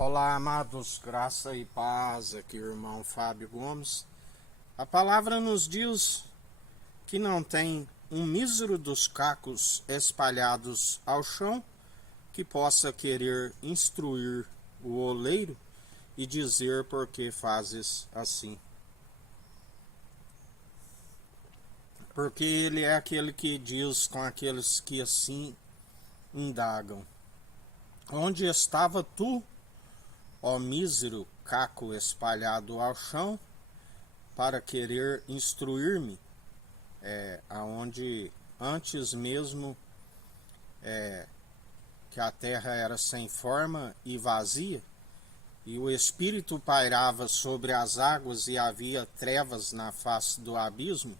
Olá, amados, graça e paz, aqui irmão Fábio Gomes. A palavra nos diz que não tem um mísero dos cacos espalhados ao chão que possa querer instruir o oleiro e dizer por que fazes assim. Porque ele é aquele que diz com aqueles que assim indagam: onde estava tu, ó mísero caco espalhado ao chão, para querer instruir-me, aonde antes mesmo que a terra era sem forma e vazia, e o Espírito pairava sobre as águas e havia trevas na face do abismo,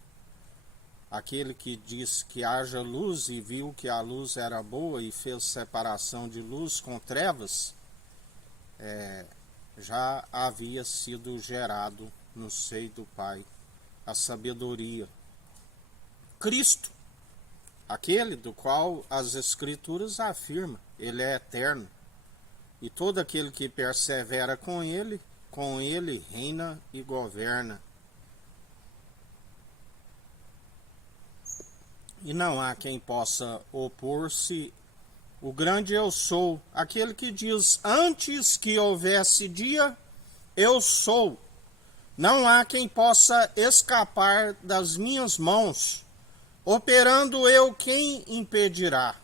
aquele que diz que haja luz e viu que a luz era boa e fez separação de luz com trevas, já havia sido gerado no seio do Pai a sabedoria. Cristo, aquele do qual as Escrituras afirmam, ele é eterno, e todo aquele que persevera com ele reina e governa. E não há quem possa opor-se. O grande eu sou, aquele que diz: antes que houvesse dia, eu sou. Não há quem possa escapar das minhas mãos. Operando eu, quem impedirá?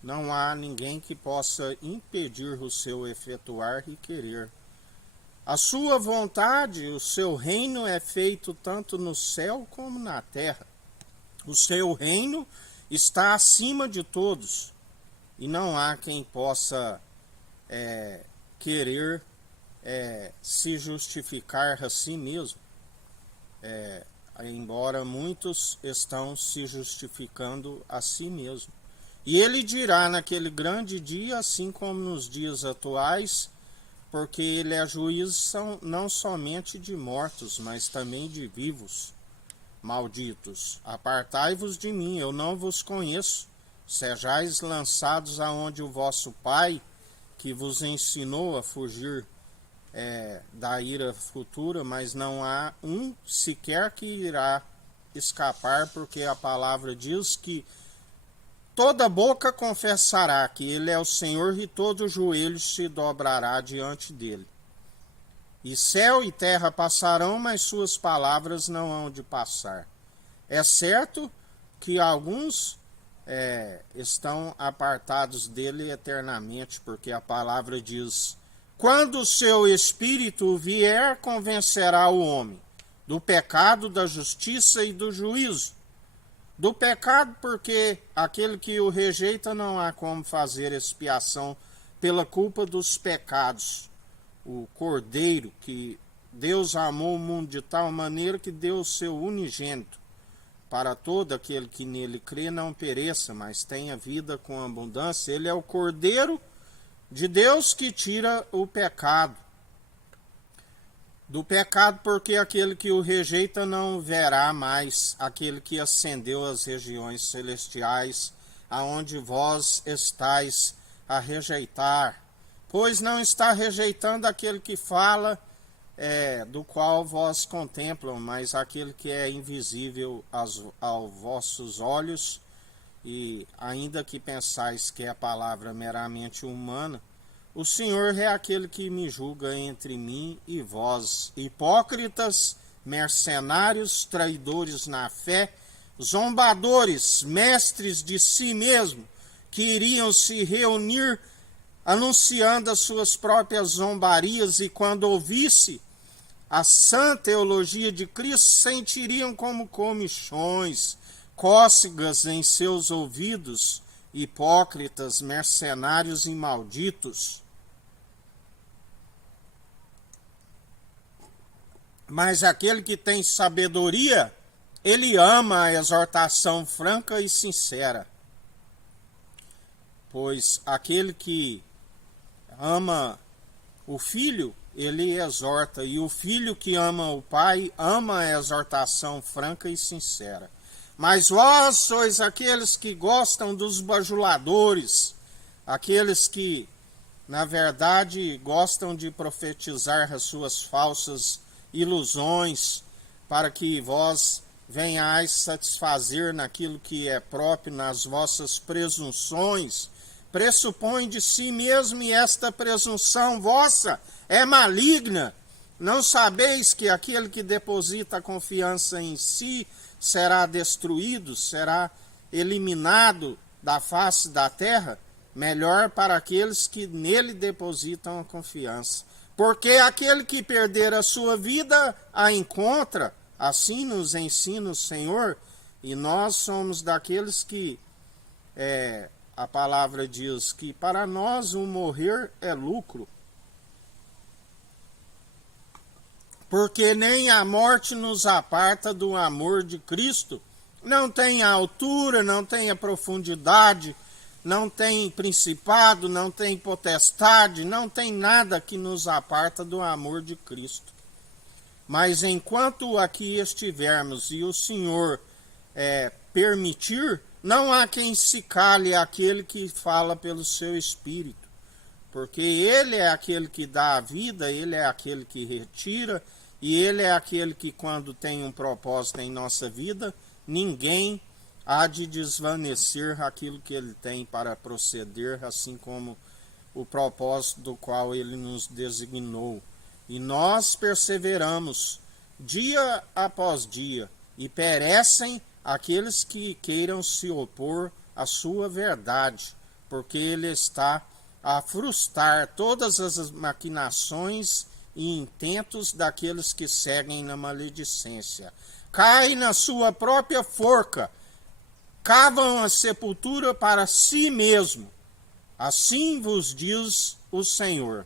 Não há ninguém que possa impedir o seu efetuar e querer. A sua vontade, o seu reino é feito tanto no céu como na terra. O seu reino está acima de todos. E não há quem possa querer se justificar a si mesmo, embora muitos estão se justificando a si mesmo. E ele dirá naquele grande dia, assim como nos dias atuais, porque ele é juiz não somente de mortos, mas também de vivos. Malditos, apartai-vos de mim, eu não vos conheço. Sejais lançados aonde o vosso Pai, que vos ensinou a fugir da ira futura, mas não há um sequer que irá escapar, porque a palavra diz que toda boca confessará que ele é o Senhor e todo joelho se dobrará diante dele. E céu e terra passarão, mas suas palavras não hão de passar. É certo que alguns estão apartados dele eternamente, porque a palavra diz: quando o seu Espírito vier, convencerá o homem do pecado, da justiça e do juízo. Do pecado, porque aquele que o rejeita não há como fazer expiação pela culpa dos pecados. O Cordeiro, que Deus amou o mundo de tal maneira que deu o seu unigênito, para todo aquele que nele crê não pereça, mas tenha vida com abundância. Ele é o Cordeiro de Deus que tira o pecado. Do pecado, porque aquele que o rejeita não verá mais aquele que ascendeu às regiões celestiais, aonde vós estáis a rejeitar. Pois não está rejeitando aquele que fala, do qual vós contemplam, mas aquele que é invisível aos vossos olhos, e ainda que pensais que é a palavra meramente humana, o Senhor é aquele que me julga entre mim e vós, hipócritas, mercenários, traidores na fé, zombadores, mestres de si mesmo, que iriam se reunir anunciando as suas próprias zombarias, e quando ouvisse a sã teologia de Cristo, sentiriam como comichões, cócegas em seus ouvidos, hipócritas, mercenários e malditos. Mas aquele que tem sabedoria, ele ama a exortação franca e sincera. Pois aquele que ama o filho, ele exorta, e o filho que ama o pai, ama a exortação franca e sincera. Mas vós sois aqueles que gostam dos bajuladores, aqueles que na verdade, gostam de profetizar as suas falsas ilusões, para que vós venhais satisfazer naquilo que é próprio, nas vossas presunções. Pressupõe de si mesmo, e esta presunção vossa é maligna. Não sabeis que aquele que deposita a confiança em si será destruído, será eliminado da face da terra? Melhor para aqueles que nele depositam a confiança. Porque aquele que perder a sua vida a encontra, assim nos ensina o Senhor, e nós somos daqueles que, a palavra diz que para nós o morrer é lucro. Porque nem a morte nos aparta do amor de Cristo. Não tem a altura, não tem a profundidade, não tem principado, não tem potestade, não tem nada que nos aparta do amor de Cristo. Mas enquanto aqui estivermos e o Senhor permitir, não há quem se cale aquele que fala pelo seu Espírito. Porque Ele é aquele que dá a vida, Ele é aquele que retira, e Ele é aquele que, quando tem um propósito em nossa vida, ninguém há de desvanecer aquilo que Ele tem para proceder, assim como o propósito do qual Ele nos designou. E nós perseveramos dia após dia, e perecem aqueles que queiram se opor à sua verdade, porque Ele está a frustrar todas as maquinações e intentos daqueles que seguem na maledicência. Caem na sua própria forca, cavam a sepultura para si mesmo. Assim vos diz o Senhor.